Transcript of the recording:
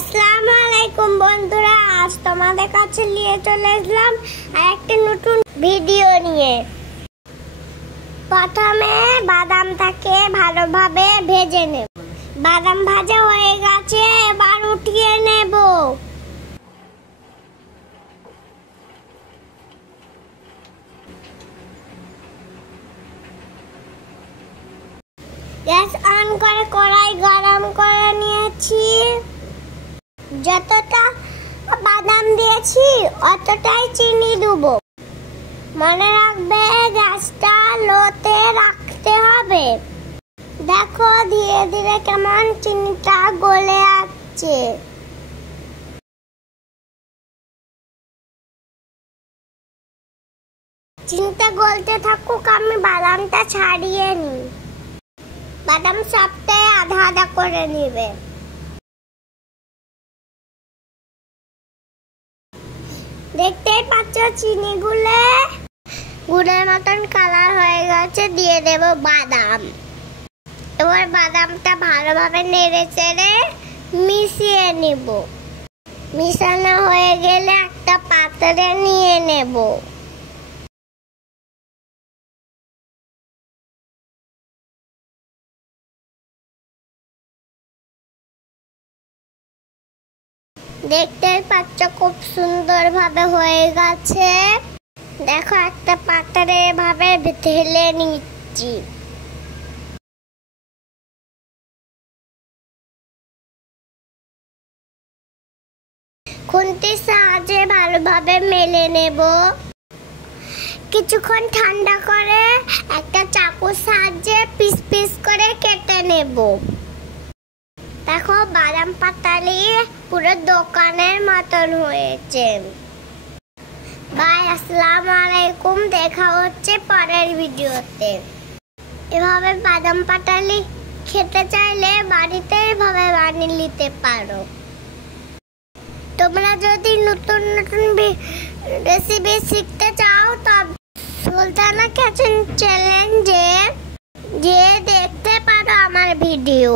আসসালামু আলাইকুম বন্ধুরা, আজ তোমাদের কাছে নিয়ে চলে এলাম আরেকটি নতুন ভিডিও নিয়ে। প্রথমে বাদামটাকে ভালোভাবে ভেজে নেব। বাদাম ভাজা হয়ে গেছে, এবার উঠিয়ে নেব। গ্যাস অন করে কড়াই গরম করে নিয়েছি। যতটা বাদাম দিয়েছি অতটাই চিনি দেব। মনে রাখবে গ্যাসটা লোতে রাখতে হবে। দেখো ধীরে ধীরে কেমন চিনিটা গলে আসছে। চিনিটা গলতে থাকুক, আমি বাদামটা ছাড়িয়ে নিই। বাদাম সবটাই আধা আধা করে নিবে। দেখতেই পাচ্ছ চিনি গুড়ের মতন কালার হয়ে গেছে। দিয়ে দেব বাদাম। এবার বাদামটা ভালোভাবে নেড়ে চেড়ে মিশিয়ে নিব। মিশানো হয়ে গেলে একটা পাত্রে নিয়ে নেব। দেখতে পাচ্ছ খুব সুন্দর ভাবে হয়ে গেছে। দেখো একটা পাত্রে এভাবে ঢেলে নিচ্ছি। খুন্তির সাহায্যে ভালোভাবে মেলে নেব। কিছুক্ষণ ঠান্ডা করে একটা চাকুর সাহায্যে পিস পিস করে কেটে নেব। দেখো বাদাম পাটালি পুরো দোকানের মতন হয়েছে। বাই, আসসালামু আলাইকুম। দেখা হচ্ছে পরের ভিডিওতে। এভাবে বাদাম পাটালি খেতে চাইলে বাড়িতে এভাবে বানিয়ে নিতে পারো। তোমরা যদি নতুন নতুন রেসিপি শিখতে চাও তবে সুলতানা কিচেন চ্যানেলে যে দেখতে পারো আমার ভিডিও।